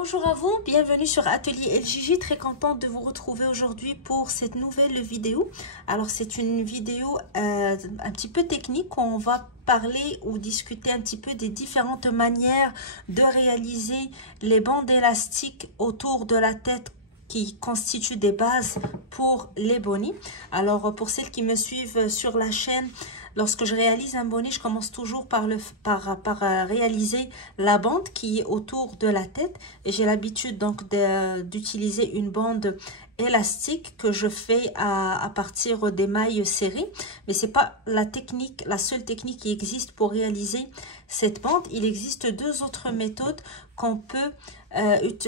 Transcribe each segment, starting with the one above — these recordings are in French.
Bonjour à vous, bienvenue sur Atelier LJJ, très contente de vous retrouver aujourd'hui pour cette nouvelle vidéo. Alors c'est une vidéo un petit peu technique où on va parler ou discuter un petit peu des différentes manières de réaliser les bandes élastiques autour de la tête qui constituent des bases pour les bonnets. Alors pour celles qui me suivent sur la chaîne, lorsque je réalise un bonnet, je commence toujours par réaliser la bande qui est autour de la tête. Et j'ai l'habitude donc d'utiliser une bande élastique que je fais à partir des mailles serrées. Mais c'est pas la technique, la seule technique qui existe pour réaliser cette bande. Il existe deux autres méthodes qu'on peut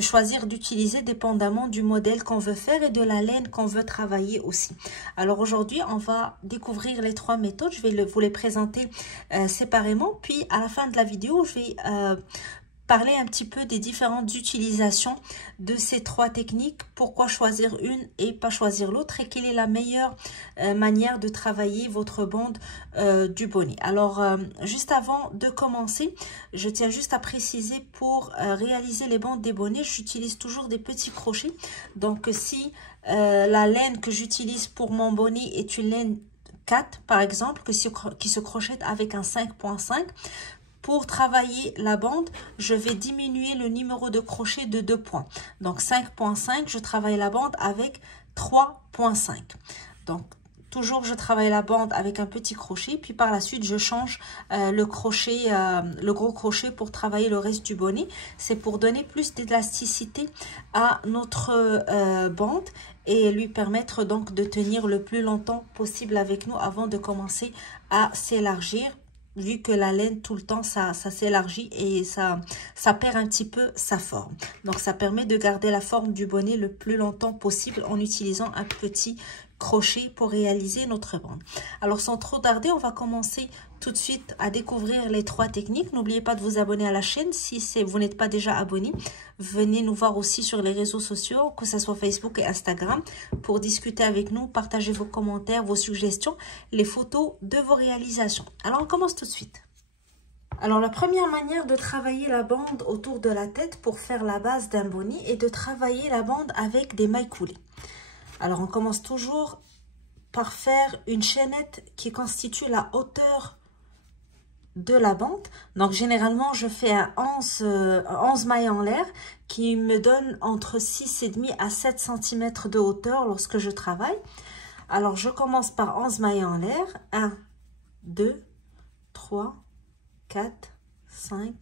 choisir d'utiliser dépendamment du modèle qu'on veut faire et de la laine qu'on veut travailler aussi. Alors aujourd'hui, on va découvrir les trois méthodes. Je vais vous les présenter séparément. Puis à la fin de la vidéo, je vais parler un petit peu des différentes utilisations de ces trois techniques, pourquoi choisir une et pas choisir l'autre et quelle est la meilleure manière de travailler votre bande du bonnet. Alors juste avant de commencer, je tiens juste à préciser pour réaliser les bandes des bonnets, j'utilise toujours des petits crochets. Donc si la laine que j'utilise pour mon bonnet est une laine 4 par exemple, qui se crochette avec un 5.5, pour travailler la bande, je vais diminuer le numéro de crochet de 2 points. Donc 5.5, je travaille la bande avec 3.5. Donc toujours je travaille la bande avec un petit crochet, puis par la suite je change le crochet, le gros crochet pour travailler le reste du bonnet. C'est pour donner plus d'élasticité à notre bande et lui permettre donc de tenir le plus longtemps possible avec nous avant de commencer à s'élargir. Vu que la laine tout le temps ça s'élargit et ça perd un petit peu sa forme. Donc ça permet de garder la forme du bonnet le plus longtemps possible en utilisant un petit crochet pour réaliser notre bande. Alors sans trop tarder, on va commencer tout de suite à découvrir les trois techniques. N'oubliez pas de vous abonner à la chaîne si vous n'êtes pas déjà abonné. Venez nous voir aussi sur les réseaux sociaux, que ce soit Facebook et Instagram, pour discuter avec nous, partager vos commentaires, vos suggestions, les photos de vos réalisations. Alors on commence tout de suite. Alors la première manière de travailler la bande autour de la tête pour faire la base d'un bonnet est de travailler la bande avec des mailles coulées. Alors on commence toujours par faire une chaînette qui constitue la hauteur de la bande. Donc généralement je fais un 11 mailles en l'air qui me donne entre 6,5 à 7 cm de hauteur lorsque je travaille. Alors je commence par 11 mailles en l'air. 1, 2, 3, 4, 5,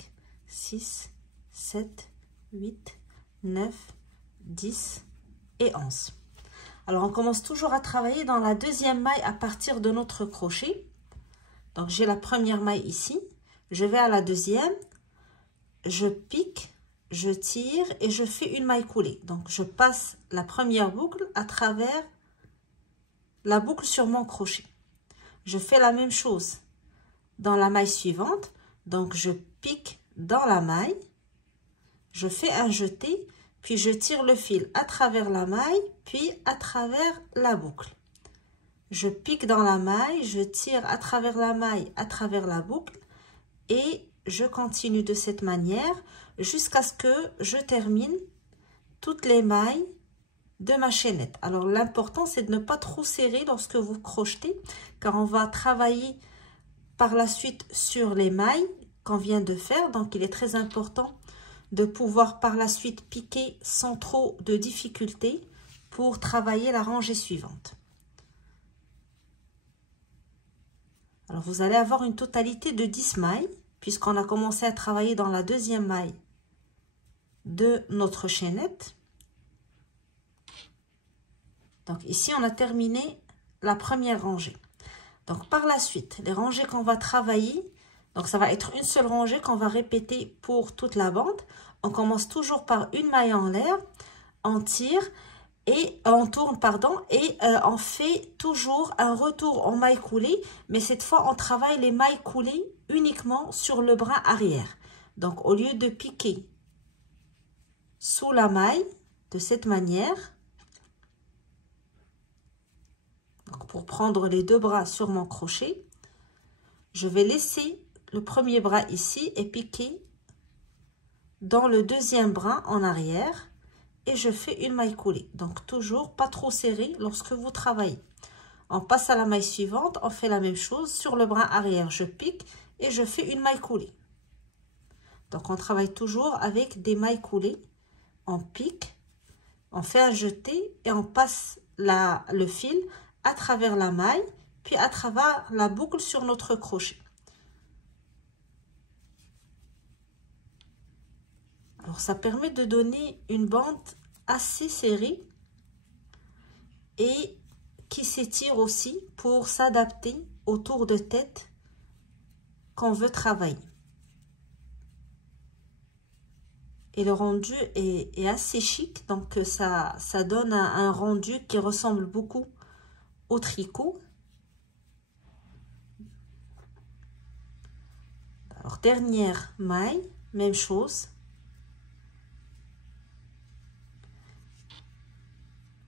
6, 7, 8, 9, 10 et 11. Alors on commence toujours à travailler dans la deuxième maille à partir de notre crochet. Donc j'ai la première maille ici, je vais à la deuxième, je pique, je tire et je fais une maille coulée. Donc je passe la première boucle à travers la boucle sur mon crochet. Je fais la même chose dans la maille suivante. Donc je pique dans la maille, je fais un jeté, puis je tire le fil à travers la maille, puis à travers la boucle. Je pique dans la maille, je tire à travers la maille, à travers la boucle et je continue de cette manière jusqu'à ce que je termine toutes les mailles de ma chaînette. Alors l'important c'est de ne pas trop serrer lorsque vous crochetez car on va travailler par la suite sur les mailles qu'on vient de faire. Donc il est très important de pouvoir par la suite piquer sans trop de difficulté pour travailler la rangée suivante. Alors, vous allez avoir une totalité de 10 mailles, puisqu'on a commencé à travailler dans la deuxième maille de notre chaînette. Donc, ici, on a terminé la première rangée. Donc, par la suite, les rangées qu'on va travailler, donc ça va être une seule rangée qu'on va répéter pour toute la bande. On commence toujours par une maille en l'air, on tire et on tourne et on fait toujours un retour en maille coulée, mais cette fois on travaille les mailles coulées uniquement sur le bras arrière. Donc au lieu de piquer sous la maille de cette manière, donc pour prendre les deux bras sur mon crochet, je vais laisser le premier bras ici et piquer dans le deuxième brin en arrière et je fais une maille coulée. Donc toujours pas trop serré lorsque vous travaillez. On passe à la maille suivante, on fait la même chose. Sur le brin arrière, je pique et je fais une maille coulée. Donc on travaille toujours avec des mailles coulées. On pique, on fait un jeté et on passe le fil à travers la maille, puis à travers la boucle sur notre crochet. Alors ça permet de donner une bande assez serrée et qui s'étire aussi pour s'adapter au tour de tête qu'on veut travailler. Et le rendu est assez chic, donc ça donne un rendu qui ressemble beaucoup au tricot. Alors dernière maille, même chose.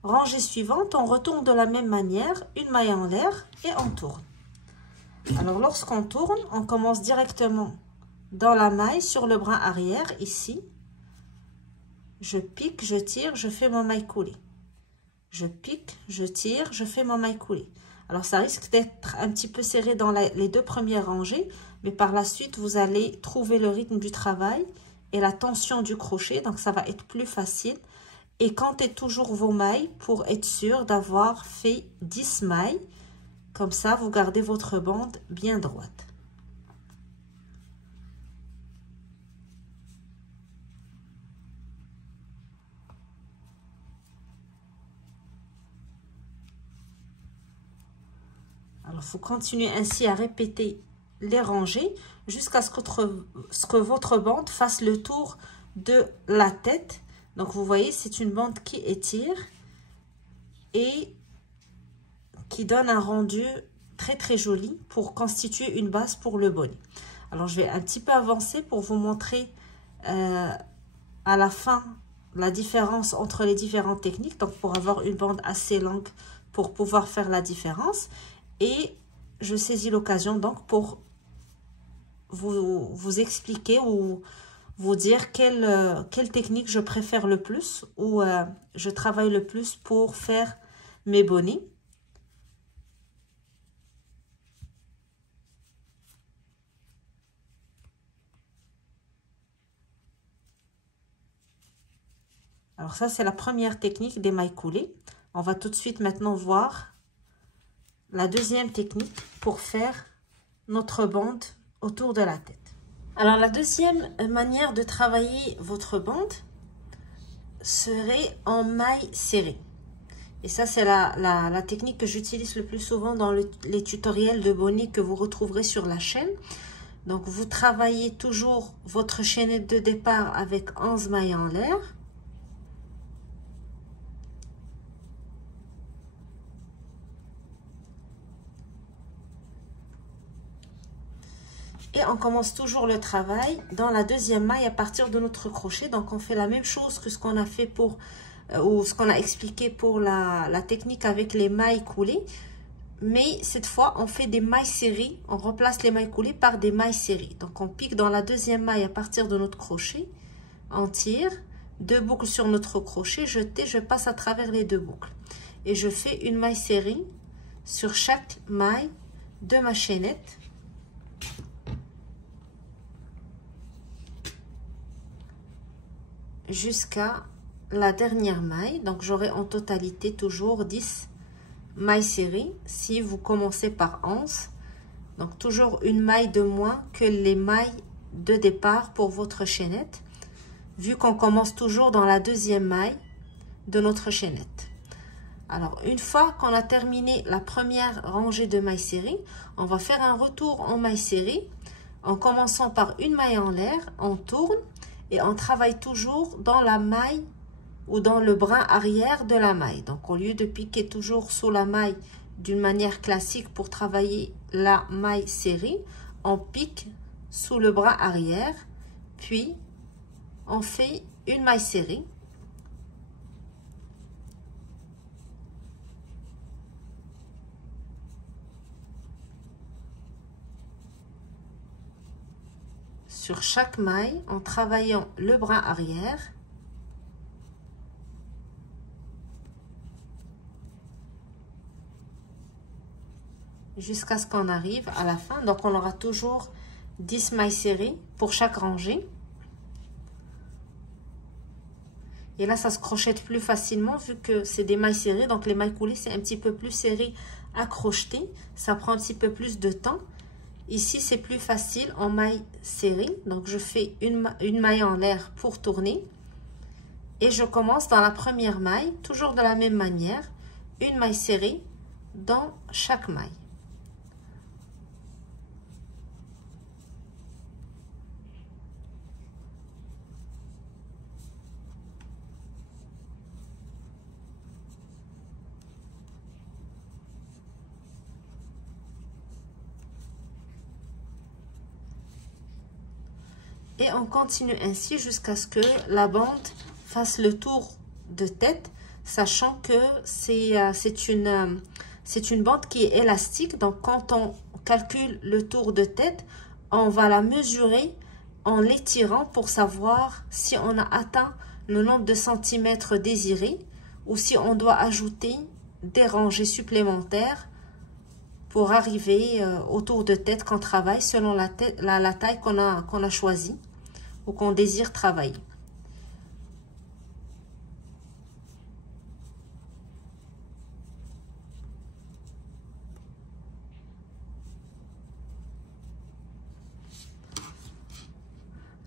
Rangée suivante, on retourne de la même manière, une maille en l'air et on tourne. Alors lorsqu'on tourne, on commence directement dans la maille sur le brin arrière ici. Je pique, je tire, je fais ma maille coulée. Je pique, je tire, je fais ma maille coulée. Alors ça risque d'être un petit peu serré dans les deux premières rangées, mais par la suite vous allez trouver le rythme du travail et la tension du crochet, donc ça va être plus facile. Et comptez toujours vos mailles pour être sûr d'avoir fait 10 mailles. Comme ça, vous gardez votre bande bien droite. Alors, il faut continuer ainsi à répéter les rangées jusqu'à ce que votre bande fasse le tour de la tête. Donc, vous voyez, c'est une bande qui étire et qui donne un rendu très joli pour constituer une base pour le bonnet. Alors, je vais un petit peu avancer pour vous montrer à la fin la différence entre les différentes techniques. Donc, pour avoir une bande assez longue pour pouvoir faire la différence. Et je saisis l'occasion donc pour vous expliquer ou vous dire quelle technique je préfère le plus ou je travaille le plus pour faire mes bonnets. Alors ça, c'est la première technique des mailles coulées. On va tout de suite maintenant voir la deuxième technique pour faire notre bande autour de la tête. Alors la deuxième manière de travailler votre bande serait en maille serrée. Et ça, c'est la technique que j'utilise le plus souvent dans les tutoriels de bonnet que vous retrouverez sur la chaîne. Donc, vous travaillez toujours votre chaînette de départ avec 11 mailles en l'air. Et on commence toujours le travail dans la deuxième maille à partir de notre crochet. Donc, on fait la même chose que ce qu'on a fait pour, ou ce qu'on a expliqué pour la technique avec les mailles coulées. Mais cette fois, on fait des mailles serrées. On remplace les mailles coulées par des mailles serrées. Donc, on pique dans la deuxième maille à partir de notre crochet. On tire, 2 boucles sur notre crochet, je passe à travers les 2 boucles. Et je fais une maille serrée sur chaque maille de ma chaînette. Jusqu'à la dernière maille. Donc, j'aurai en totalité toujours 10 mailles serrées si vous commencez par 11. Donc, toujours une maille de moins que les mailles de départ pour votre chaînette, vu qu'on commence toujours dans la deuxième maille de notre chaînette. Alors, une fois qu'on a terminé la première rangée de mailles serrées, on va faire un retour en mailles serrées en commençant par une maille en l'air, on tourne et on travaille toujours dans la maille ou dans le brin arrière de la maille. Donc, au lieu de piquer toujours sous la maille d'une manière classique pour travailler la maille serrée, on pique sous le bras arrière, puis on fait une maille serrée. sur chaque maille en travaillant le bras arrière. Jusqu'à ce qu'on arrive à la fin. Donc, on aura toujours 10 mailles serrées pour chaque rangée. Et là, ça se crochette plus facilement vu que c'est des mailles serrées. Donc, les mailles coulées, c'est un petit peu plus serré à crocheter. Ça prend un petit peu plus de temps. Ici, c'est plus facile en mailles serrées. Donc, je fais une maille en l'air pour tourner. Et je commence dans la première maille, toujours de la même manière. Une maille serrée dans chaque maille. Et on continue ainsi jusqu'à ce que la bande fasse le tour de tête, sachant que c'est une bande qui est élastique. Donc, quand on calcule le tour de tête, on va la mesurer en l'étirant pour savoir si on a atteint le nombre de centimètres désiré ou si on doit ajouter des rangées supplémentaires pour arriver au tour de tête qu'on travaille selon la taille qu'on a choisie ou qu'on désire travailler.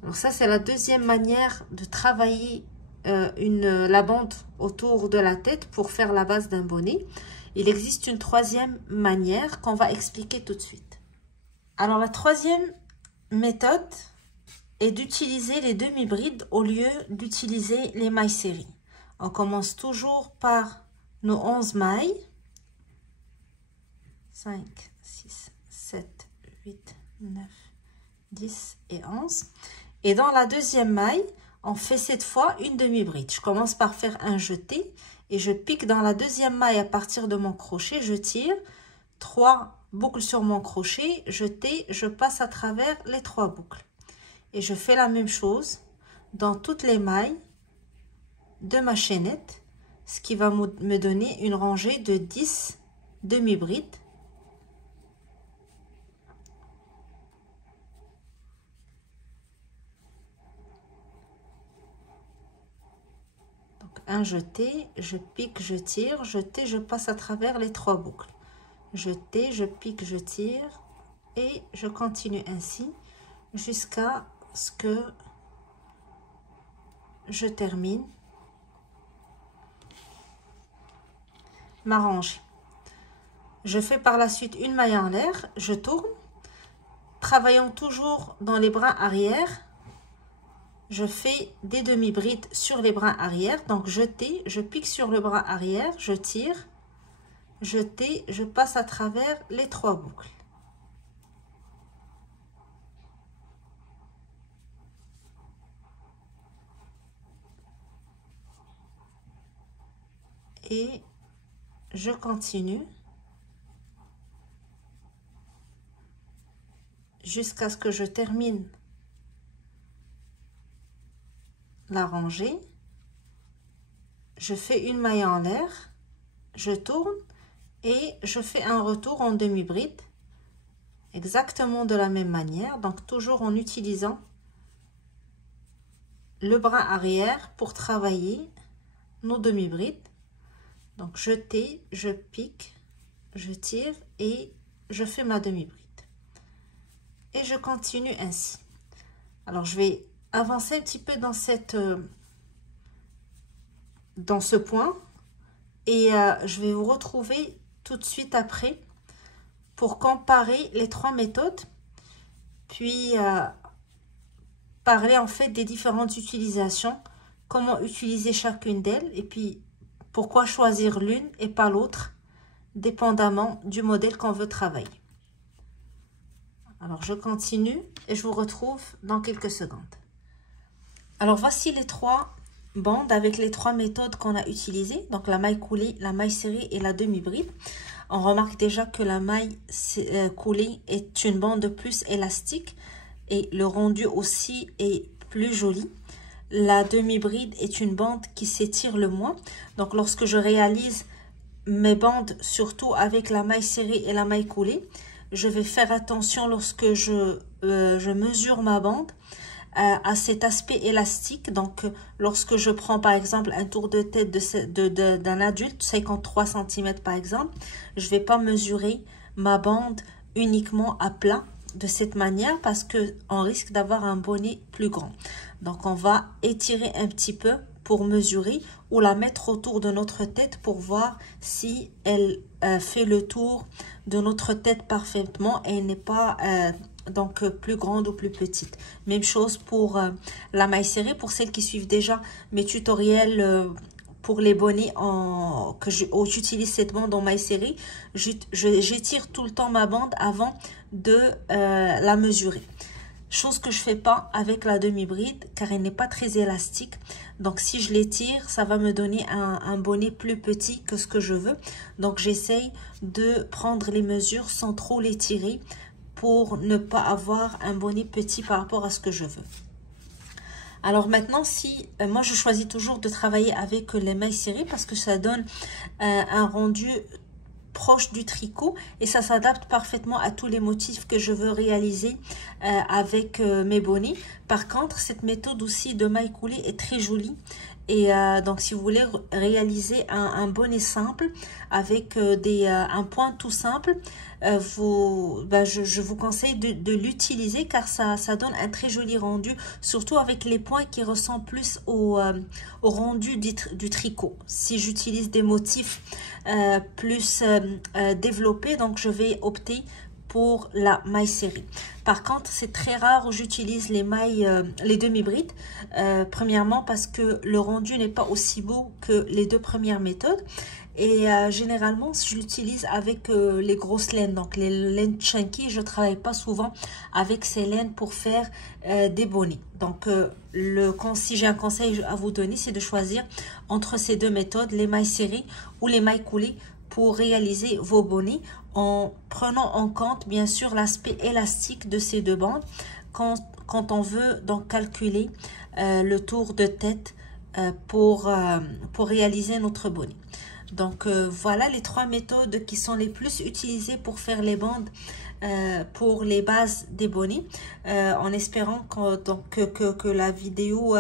Alors ça, c'est la deuxième manière de travailler la bande autour de la tête pour faire la base d'un bonnet. Il existe une troisième manière qu'on va expliquer tout de suite. Alors, la troisième méthode est d'utiliser les demi-brides au lieu d'utiliser les mailles serrées. On commence toujours par nos 11 mailles. 5, 6, 7, 8, 9, 10 et 11. Et dans la deuxième maille, on fait cette fois une demi-bride. Je commence par faire un jeté et je pique dans la deuxième maille à partir de mon crochet. Je tire 3 boucles sur mon crochet, jeté, je passe à travers les 3 boucles. Et je fais la même chose dans toutes les mailles de ma chaînette, ce qui va me donner une rangée de 10 demi-brides. Donc un jeté, je pique, je tire, jeté, je passe à travers les 3 boucles. Jeté, je pique, je tire et je continue ainsi jusqu'à ce que je termine ma rangée. Je fais par la suite une maille en l'air, je tourne, travaillant toujours dans les brins arrière. Je fais des demi-brides sur les brins arrière, donc jeté, je pique sur le bras arrière, je tire, jeté, je passe à travers les 3 boucles. Et je continue jusqu'à ce que je termine la rangée. Je fais une maille en l'air, je tourne et je fais un retour en demi-bride exactement de la même manière, donc toujours en utilisant le bras arrière pour travailler nos demi-brides. Donc jeté, je pique, je tire et je fais ma demi-bride. Et je continue ainsi. Alors je vais avancer un petit peu dans ce point et je vais vous retrouver tout de suite après pour comparer les 3 méthodes, puis parler en fait des différentes utilisations, comment utiliser chacune d'elles et puis pourquoi choisir l'une et pas l'autre, dépendamment du modèle qu'on veut travailler. Alors, je continue et je vous retrouve dans quelques secondes. Alors, voici les 3 bandes avec les 3 méthodes qu'on a utilisées. Donc, la maille coulée, la maille serrée et la demi-bride. On remarque déjà que la maille coulée est une bande plus élastique et le rendu aussi est plus joli. La demi-bride est une bande qui s'étire le moins. Donc, lorsque je réalise mes bandes, surtout avec la maille serrée et la maille coulée, je vais faire attention lorsque je mesure ma bande à cet aspect élastique. Donc, lorsque je prends par exemple un tour de tête d'un adulte, 53 cm par exemple, je ne vais pas mesurer ma bande uniquement à plat de cette manière parce qu'on risque d'avoir un bonnet plus grand. Donc, on va étirer un petit peu pour mesurer ou la mettre autour de notre tête pour voir si elle fait le tour de notre tête parfaitement et elle n'est pas donc plus grande ou plus petite. Même chose pour la maille serrée. Pour celles qui suivent déjà mes tutoriels pour les bonnets où j'utilise cette bande en maille serrée, j'étire tout le temps ma bande avant de la mesurer. Chose que je ne fais pas avec la demi-bride car elle n'est pas très élastique. Donc si je l'étire, ça va me donner un bonnet plus petit que ce que je veux. Donc j'essaye de prendre les mesures sans trop l'étirer pour ne pas avoir un bonnet petit par rapport à ce que je veux. Alors maintenant, moi je choisis toujours de travailler avec les mailles serrées parce que ça donne un rendu proche du tricot et ça s'adapte parfaitement à tous les motifs que je veux réaliser avec mes bonnets. Par contre, cette méthode aussi de maille coulée est très jolie et donc si vous voulez réaliser un bonnet simple avec un point tout simple, je vous conseille de l'utiliser car ça donne un très joli rendu, surtout avec les points qui ressemblent plus au rendu du tricot. Si j'utilise des motifs plus développés, donc je vais opter pour la maille serrée. Par contre, c'est très rare où j'utilise les mailles, les demi-brides. Premièrement, parce que le rendu n'est pas aussi beau que les deux premières méthodes. Et généralement, je l'utilise avec les grosses laines. Donc, les laines chunky, je ne travaille pas souvent avec ces laines pour faire des bonnets. Donc, si j'ai un conseil à vous donner, c'est de choisir entre ces deux méthodes, les mailles serrées ou les mailles coulées, pour réaliser vos bonnets en prenant en compte bien sûr l'aspect élastique de ces deux bandes quand on veut donc calculer le tour de tête pour réaliser notre bonnet. Donc voilà les trois méthodes qui sont les plus utilisées pour faire les bandes pour les bases des bonnets, en espérant que la vidéo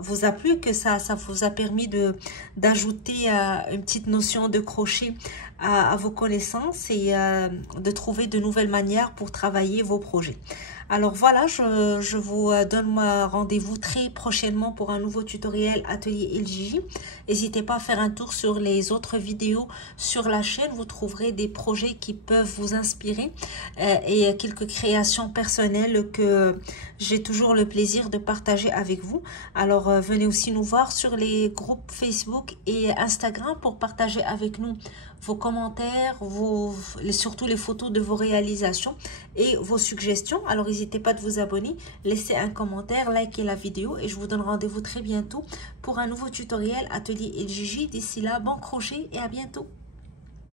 vous a plu, que ça vous a permis d'ajouter une petite notion de crochet à vos connaissances et de trouver de nouvelles manières pour travailler vos projets. Alors voilà, je vous donne rendez-vous très prochainement pour un nouveau tutoriel Atelier LJJ. N'hésitez pas à faire un tour sur les autres vidéos sur la chaîne. Vous trouverez des projets qui peuvent vous inspirer et quelques créations personnelles que j'ai toujours le plaisir de partager avec vous. Alors venez aussi nous voir sur les groupes Facebook et Instagram pour partager avec nous vos commentaires, surtout les photos de vos réalisations et vos suggestions. Alors n'hésitez pas de vous abonner, laissez un commentaire, likez la vidéo et je vous donne rendez-vous très bientôt pour un nouveau tutoriel Atelier LJJ. D'ici là, bon crochet et à bientôt.